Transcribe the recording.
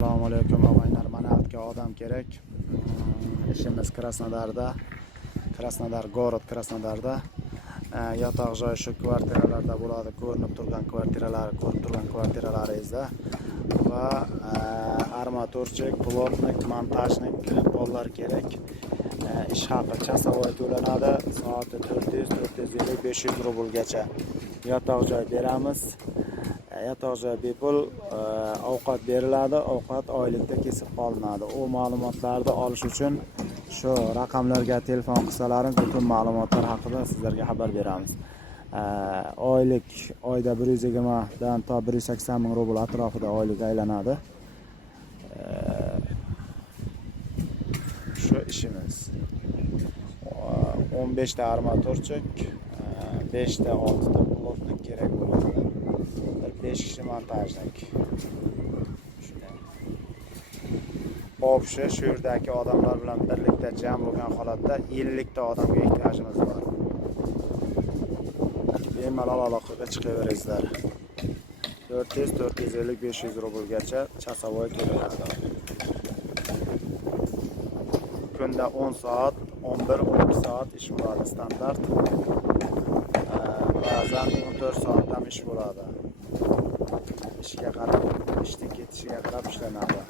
Assalomu alaykum og'aylar. Mana altga odam kerak. İşimiz Krasnodar, город Krasnodarda. Yotoq joy shu kvartiralarda bo'ladi. Ko'rinib turgan kvartiralaringizda va armaturchik, plotnik, montajnik pollar kerak. Ish haqi chasavoy to'lanadi. Soati 400, 500 rublgacha. Yotoq joy beramiz. Yotoq joy bepul, ovqat beriladi, ovqat oylikda kesib qolinadi. O ma'lumotlarni olish uchun shu raqamlarga telefon qilsalaring butun ma'lumotlar haqida sizlarga xabar beramiz. Oylik oyda 120 dan to 180 ming rubl atrofida oylik aylanadi. Shu ishimiz. 15 ta armaturchik, 5 ta 6 ta plotnik kerak bo'ladi. 5 kishi montajnik. Obshi shu yerdagi odamlar bilan birlikda jam bo'lgan holatda 50 ta odamga ehtiyojimiz bor. Bemalol aloqaga chiqaverasizlar. 400, 450, 500 rublgacha chasavoy to'lanadi. Kunda 10 soat, 11-12 soat ish bo'ladi standart. Ba'zan 14 soat ham ish bo'ladi. Ishga qarab, ishning ketishiga qarab ishlanadi.